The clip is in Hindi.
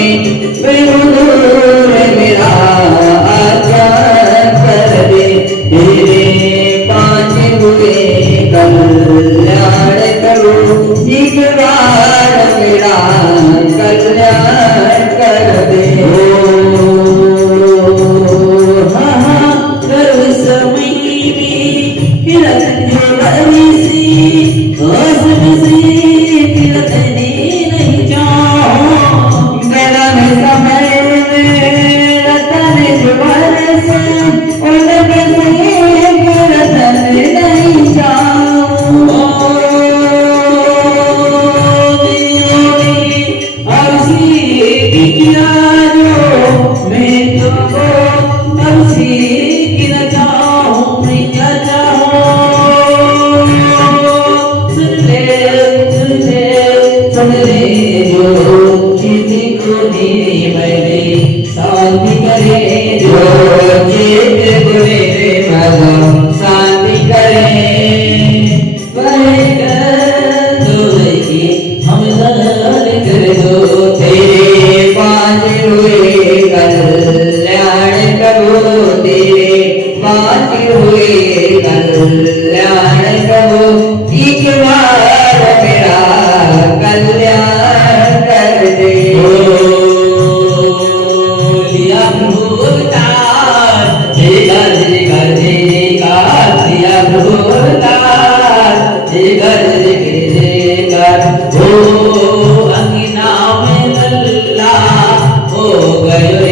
दूर मेरा आजा कर दे तेरे पाँच हुए कल्याण करो एक बार मेरा कल्याण कर दे सर्व समय में किरण ज्योति सी आसम से किरण नहीं जाओ गगन समय में रतन ज्वार से उलग से किरण नहीं जाओ अवसी किया जो मैं तुमको अवसी किया चाहूं मैं क्या चाहूं सुन ले जो किसी को मेरी मैंने शांति करे जो चित्र को मेरे मदम शांति करे हम कर दो तेरे पाँच हुए कल्याण करो तेरे पाँच हुए कल्याण करो एक बार मेरा कल्याण कर दे लिया भूतान जिगर जिगर जिगर लिया भूतान जिगर जिगर जिगर हो अंगना में लल्ला हो गयो